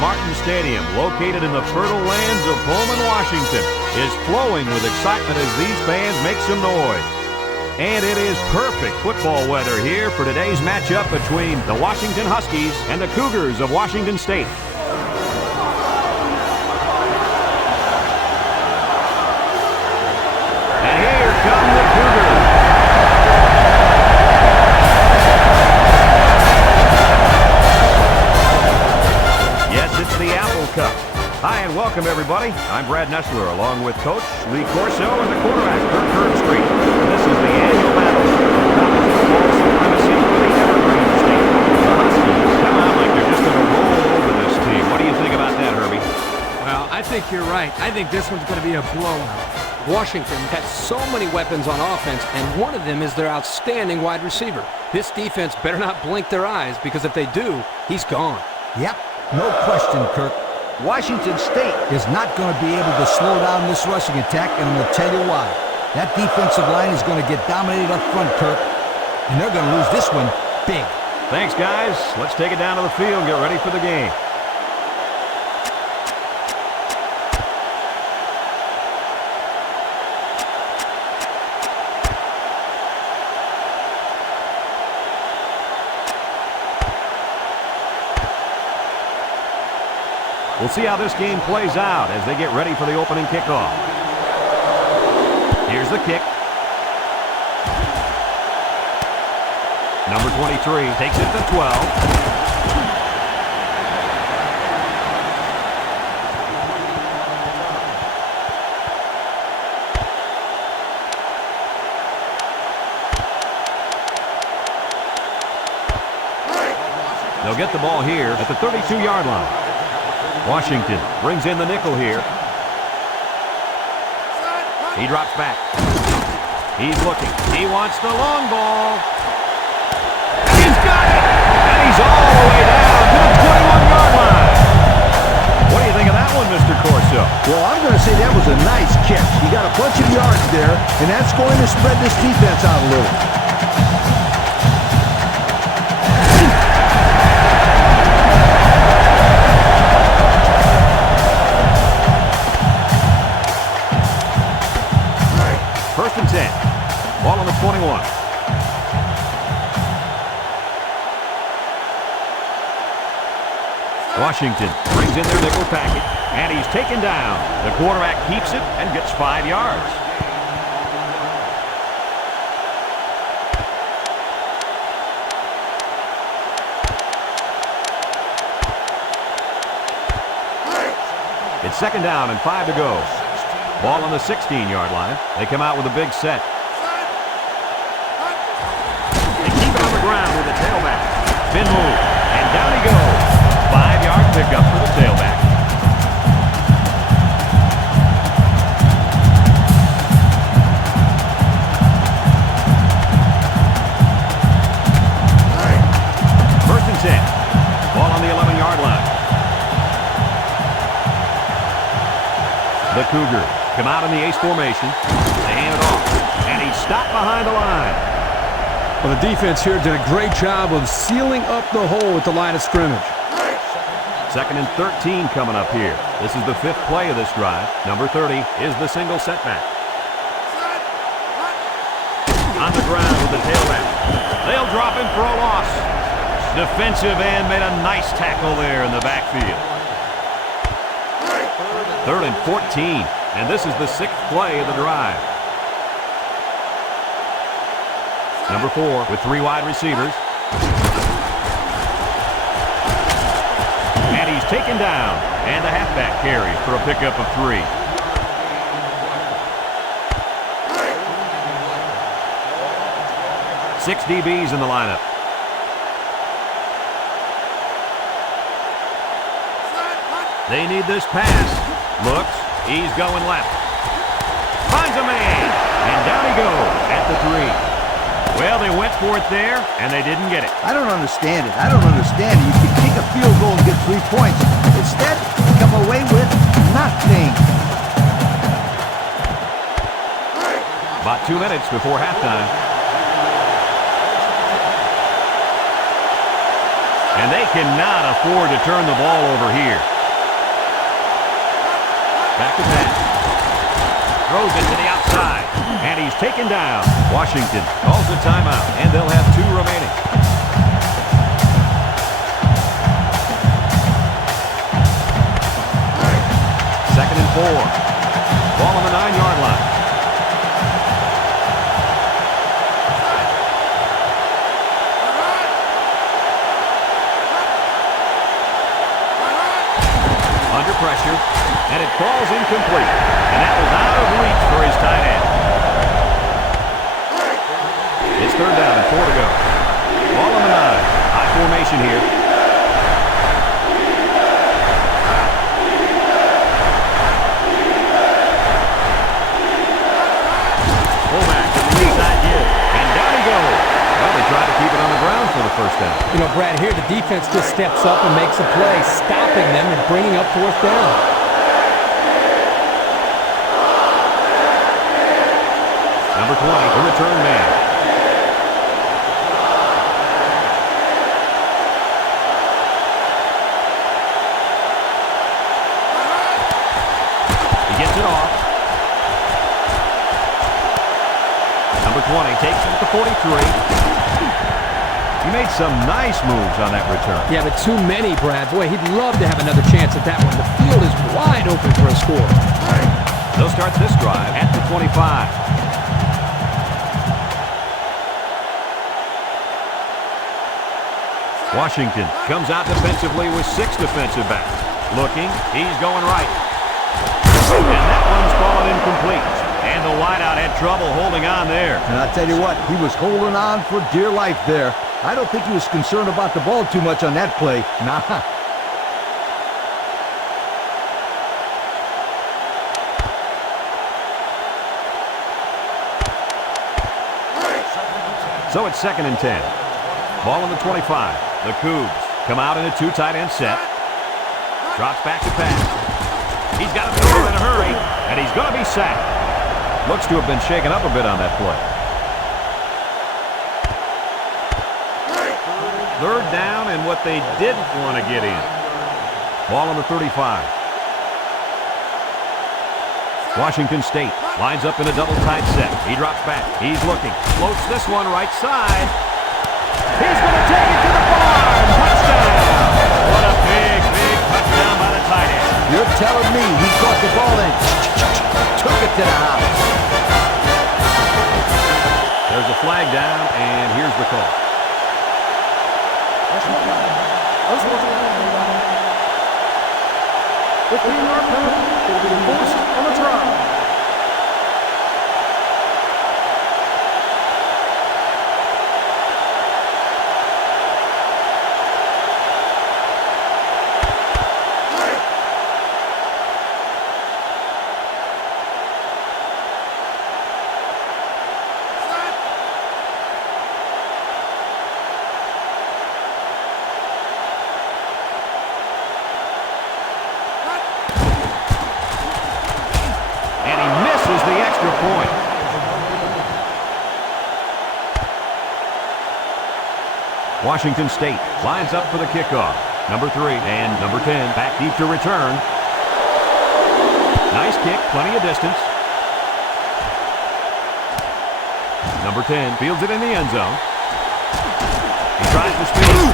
Martin Stadium, located in the fertile lands of Pullman, Washington, is flowing with excitement as these fans make some noise. And it is perfect football weather here for today's matchup between the Washington Huskies and the Cougars of Washington State. And here come the Cougars. Yes, it's the Apple Cup. Hi and welcome everybody. I'm Brad Nessler along with Coach Lee Corso and the quarterback Kirk Herbstreit. This is the annual battle of college football supremacy for the Evergreen State. The Huskies come out like they're just going to roll over this team. What do you think about that, Herbie? Well, I think you're right. I think this one's going to be a blowout. Washington has so many weapons on offense, and one of them is their outstanding wide receiver. This defense better not blink their eyes, because if they do, he's gone. Yep, no question, Kirk. Washington State is not going to be able to slow down this rushing attack, and I'm going to tell you why. That defensive line is going to get dominated up front, Kirk, and they're going to lose this one big. Thanks, guys. Let's take it down to the field and get ready for the game. We'll see how this game plays out as they get ready for the opening kickoff. Here's the kick. Number 23 takes it to 12. They'll get the ball here at the 32-yard line. Washington brings in the nickel here. He drops back. He's looking. He wants the long ball. He's got it! And he's all the way down to the 21-yard line. What do you think of that one, Mr. Corso? Well, I'm going to say that was a nice catch. He got a bunch of yards there, and that's going to spread this defense out a little. First and 10. Ball on the 21. Washington brings in their nickel package, and he's taken down. The quarterback keeps it and gets 5 yards. It's second down and 5 to go. Ball on the 16-yard line. They come out with a big set. They keep it on the ground with the tailback. Spin move, and down he goes. 5-yard pickup for the tailback. First and 10. Ball on the 11-yard line. The Cougars come out in the ace formation. They hand it off, and he's stopped behind the line. Well, the defense here did a great job of sealing up the hole at the line of scrimmage. Second and 13 coming up here. This is the 5th play of this drive. Number 30 is the single setback. On the ground with the tailback. They'll drop him for a loss. Defensive end made a nice tackle there in the backfield. Third and 14, and this is the 6th play of the drive. Number 4 with 3 wide receivers. And he's taken down, and the halfback carries for a pickup of 3. Six DBs in the lineup. They need this pass. Looks, he's going left. Finds a man, and down he goes at the 3. Well, they went for it there, and they didn't get it. I don't understand it. I don't understand it. You can kick a field goal and get 3 points. Instead, come away with nothing. About 2 minutes before halftime. And they cannot afford to turn the ball over here. Back to pass. Throws it to the outside. And he's taken down. Washington calls a timeout, and they'll have 2 remaining. Second and 4. Ball on the 9-yard line. Under pressure, and it falls incomplete. And that was out of reach for his tight end. It's third down and 4 to go. Ball on the 9. High formation here. Fullback to the inside give. And down he goes. Well, they tried to keep it on the ground for the first down. You know, Brad, here the defense just steps up and makes a play, stopping them and bringing up fourth down. Number 20, the return man. He gets it off. Number 20 takes it at the 43. He made some nice moves on that return. Yeah, but too many, Brad. Boy, he'd love to have another chance at that one. The field is wide open for a score. They'll start this drive at the 25. Washington comes out defensively with 6 defensive backs. Looking, he's going right. And that one's fallen incomplete. And the wideout had trouble holding on there. And I'll tell you what, he was holding on for dear life there. I don't think he was concerned about the ball too much on that play. Nah. So it's second and 10. Ball on the 25. The Cougs come out in a 2 tight end set. Drops back to pass. He's got to throw in a hurry, and he's going to be sacked. Looks to have been shaken up a bit on that play. Third down and what they didn't want to get in. Ball on the 35. Washington State lines up in a double tight set. He drops back. He's looking. Floats this one right side. He's going to take it to the barn. Touchdown. What a big, big touchdown by the tight end. You're telling me he caught the ball and took it to the house. There's a flag down, and here's the call. On the try. The extra point. Washington State lines up for the kickoff. Number 3 and number 10 back deep to return. Nice kick, plenty of distance. Number 10 fields it in the end zone. He tries to speed.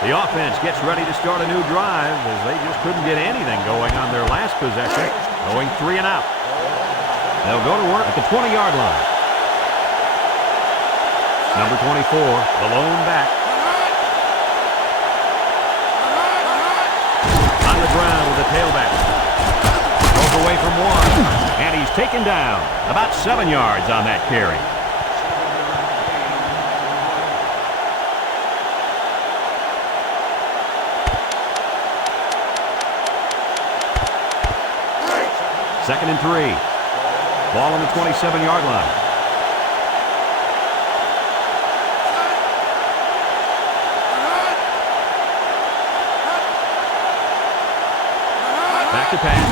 The offense gets ready to start a new drive as they just couldn't get anything going on their last possession. Going 3 and out. They'll go to work at the 20-yard line. Number 24, the lone back. On the ground with the tailback. Goes away from 1, and he's taken down. About 7 yards on that carry. Second and 3. Ball on the 27-yard line. Back to pass.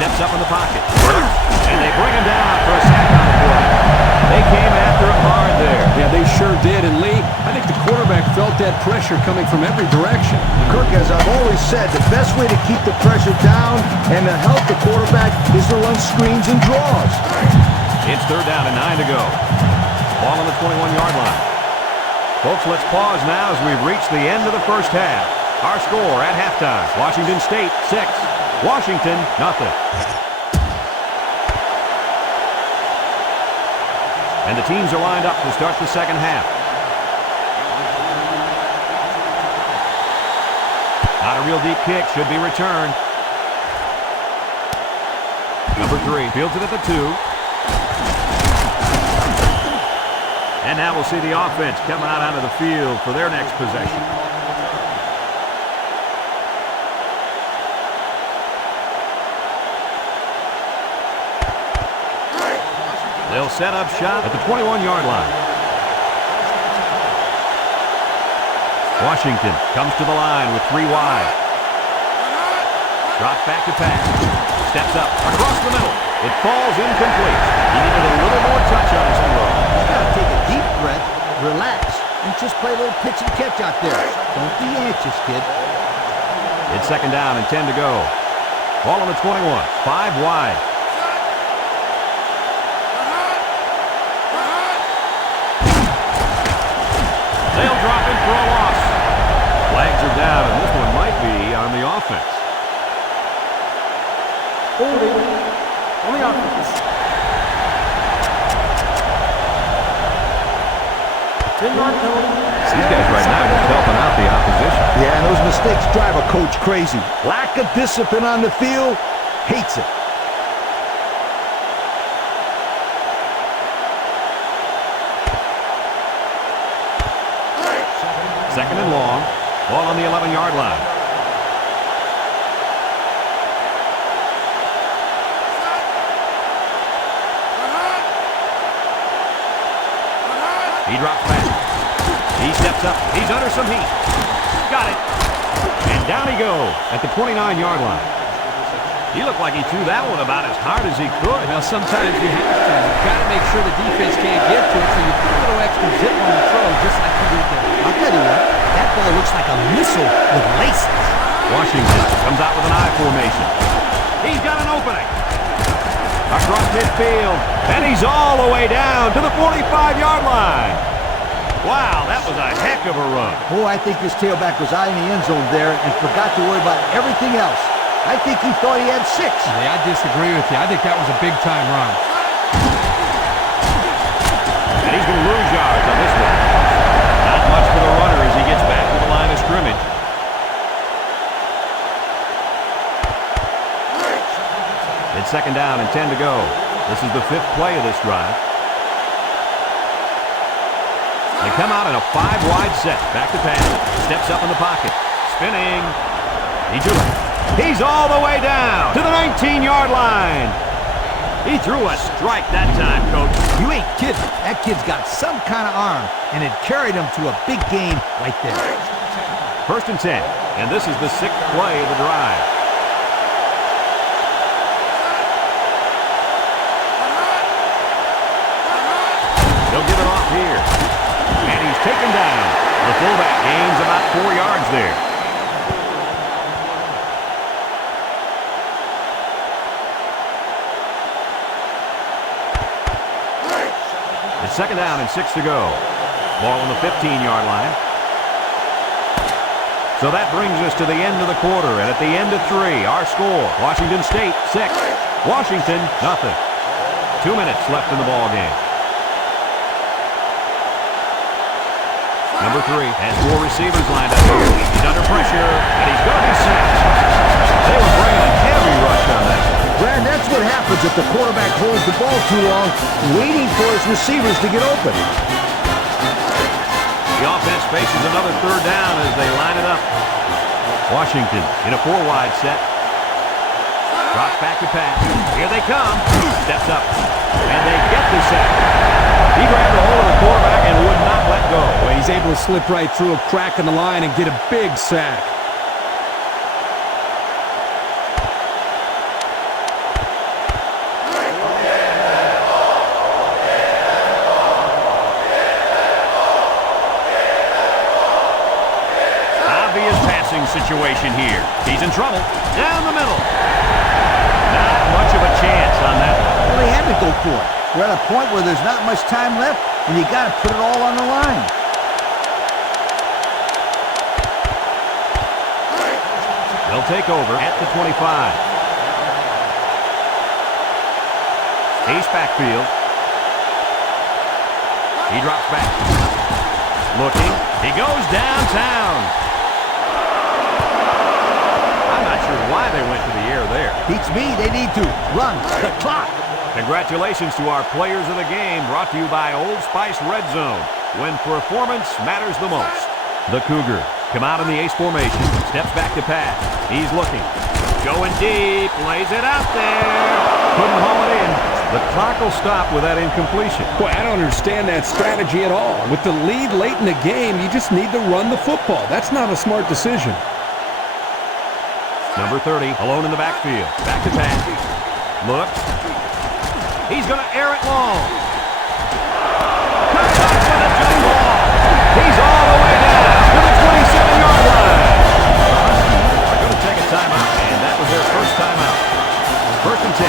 Steps up in the pocket. And they bring him down for a sack on the play. They came after him hard there. Yeah, they sure did. And Lee, I think the quarterback felt that pressure coming from every direction. Kirk, as I've always said, the best way to keep the pressure down and to help the quarterback is to run screens and draws. It's third down and 9 to go. Ball on the 21-yard line. Folks, let's pause now as we've reached the end of the first half. Our score at halftime, Washington State 6, Washington nothing. And the teams are lined up to start the second half. Not a real deep kick, should be returned. Number 3 fields it at the 2. And now we'll see the offense come out onto the field for their next possession. They'll set up shop at the 21-yard line. Washington comes to the line with 3 wide. Drops back to pass. Steps up across the middle. It falls incomplete. He needed a little more touch on his throw. He's got to take a deep breath, relax, and just play a little pitch and catch out there. Don't be anxious, kid. It's second down and 10 to go. Ball on the 21. 5 wide. They'll drop him for a loss. Flags are down, and this one might be on the offense. Holding on the offense. 10-yard penalty. These guys right now are just helping out the opposition. Yeah, and those mistakes drive a coach crazy. Lack of discipline on the field, hates it. Second and long. Ball on the 11-yard line. He drops back. He steps up. He's under some heat. Got it. And down he goes at the 29-yard line. He looked like he threw that one about as hard as he could. Well, sometimes you have to. You've got to make sure the defense can't get to it, so you put a little extra zip on the throw, just like you did there. I'll tell you what, that ball looks like a missile with laces. Washington comes out with an I formation. He's got an opening. Across midfield, and he's all the way down to the 45-yard line. Wow, that was a heck of a run. Oh, I think this tailback was eyeing the end zone there and forgot to worry about everything else. I think he thought he had 6. Yeah, I disagree with you. I think that was a big-time run. And he's going to lose yards on this one. Not much for the runner as he gets back to the line of scrimmage. It's second down and 10 to go. This is the 5th play of this drive. They come out in a 5-wide set. Back to pass. Steps up in the pocket. Spinning. He threw it. He's all the way down to the 19-yard line. He threw a strike that time, Coach. You ain't kidding. That kid's got some kind of arm, and it carried him to a big game right there. First and 10, and this is the 6th play of the drive. They'll give it off here. And he's taken down. The fullback gains about 4 yards there. It's second down and 6 to go. Ball on the 15-yard line. So that brings us to the end of the quarter, and at the end of 3, our score, Washington State 6, Washington nothing. 2 minutes left in the ball game. Number 3 has 4 receivers lined up here. He's under pressure, and he's going to be sacked. They were bringing a heavy rush on that. Brad, that's what happens if the quarterback holds the ball too long, waiting for his receivers to get open. The offense faces another third down as they line it up. Washington in a 4-wide set. Drops back to pass. Here they come. Steps up. And they get the sack. He grabbed a hold of the quarterback and would not let go. Well, he's able to slip right through a crack in the line and get a big sack. passing situation here. He's in trouble. Down the middle. Not much of a chance on that one. Well, they had to go for it. We're at a point where there's not much time left, and you got to put it all on the line. They'll take over at the 25. Ace backfield. He drops back. Looking. He goes downtown. I'm not sure why they went to the air there. Beats me. They need to run the clock. Congratulations to our players of the game, brought to you by Old Spice Red Zone, when performance matters the most. The Cougars come out in the ace formation, steps back to pass. He's looking. Going deep, lays it out there. Couldn't haul it in. The clock will stop with that incompletion. Boy, I don't understand that strategy at all. With the lead late in the game, you just need to run the football. That's not a smart decision. Number 30, alone in the backfield. Back to pass. Looks. He's going to air it long. Comes up with a jump ball. He's all the way down to the 27-yard line. They're going to take a timeout, and that was their first timeout. First and 10.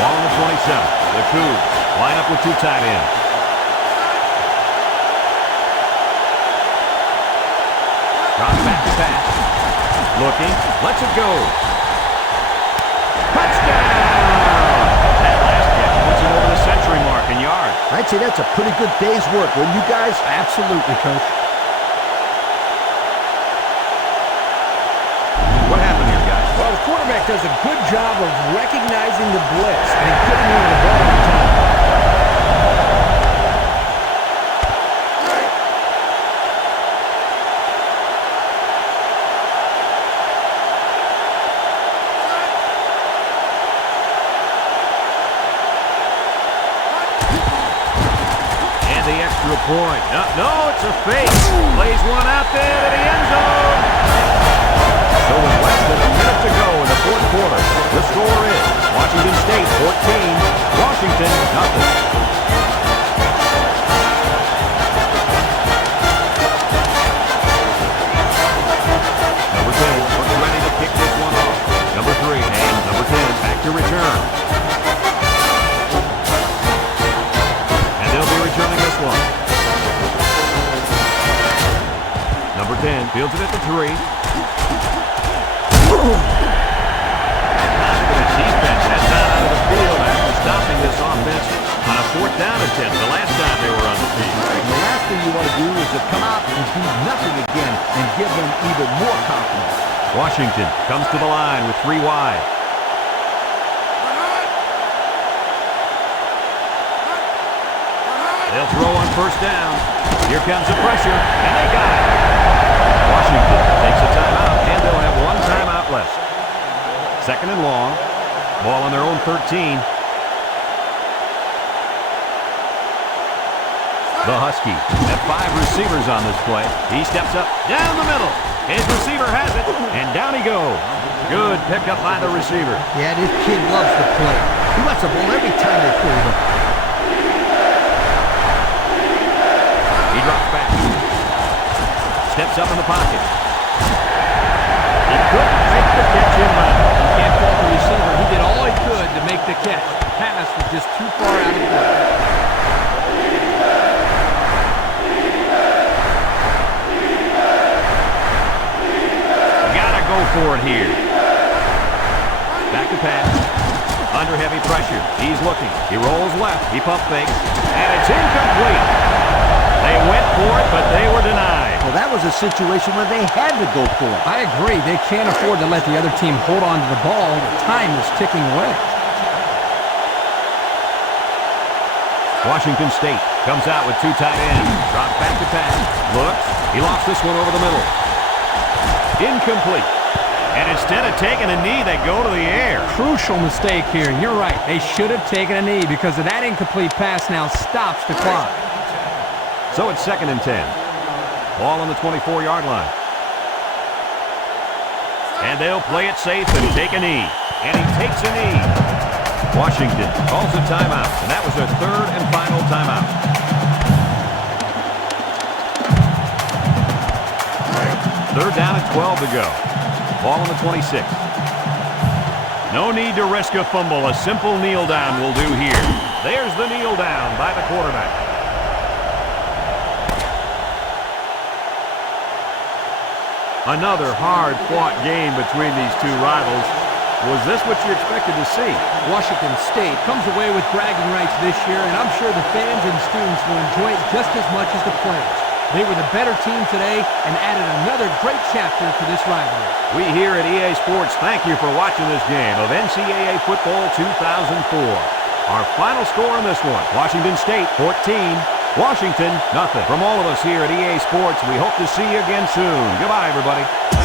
Ball on the 27. The Cougs line up with two tight ends. Drops back to pass. Looking. Lets it go. Touchdown! That last catch puts him over the century mark in yards. I'd say that's a pretty good day's work, wouldn't you guys? Absolutely, Coach. What happened here, guys? Well, the quarterback does a good job of recognizing the blitz and putting him in the ball on time. Point. No, it's a fake. Plays one out there to the end zone. So with less than a minute to go in the fourth quarter, the score is Washington State 14, Washington nothing. Number 10 looks ready to kick this one off. Number 3 and number 10 back to return. And they'll be returning this one. Number 10 fields it at the 3. Confident defense has gone out of the field after stopping this offense on a fourth down attempt the last time they were on the field. And the last thing you want to do is to come out and do nothing again and give them even more confidence. Washington comes to the line with 3 wide. They'll throw on first down. Here comes the pressure, and they got it. Washington takes a timeout, and they'll have 1 timeout left. Second and long. Ball on their own 13. The Huskies have 5 receivers on this play. He steps up down the middle. His receiver has it, and down he goes. Good pickup by the receiver. Yeah, this kid loves to play. He wants the ball every time they pull him. He drops back. Steps up in the pocket. He couldn't make the catch in line. You can't fault the receiver. He did all he could to make the catch. The pass was just too far out of play. Gotta go for it here. Back to pass. Under heavy pressure. He's looking. He rolls left. He pump fakes. And it's incomplete. They went for it, but they were denied. Well, that was a situation where they had to go for it. I agree. They can't afford to let the other team hold on to the ball. The time is ticking away. Washington State comes out with 2 tight ends. Drops back to pass. Looks. He lost this one over the middle. Incomplete. And instead of taking a knee, they go to the air. Crucial mistake here. You're right. They should have taken a knee because of that incomplete pass now stops the clock. So it's second and 10. Ball on the 24-yard line. And they'll play it safe and take a knee. And he takes a knee. Washington calls a timeout, and that was their 3rd and final timeout. 3rd Third down and 12 to go. Ball on the 26. No need to risk a fumble. A simple kneel down will do here. There's the kneel down by the quarterback. Another hard-fought game between these two rivals. Was this what you expected to see? Washington State comes away with bragging rights this year, and I'm sure the fans and students will enjoy it just as much as the players. They were the better team today and added another great chapter to this rivalry. We here at EA Sports thank you for watching this game of NCAA Football 2004. Our final score in this one, Washington State 14, Washington nothing. From all of us here at EA Sports, we hope to see you again soon. Goodbye, everybody.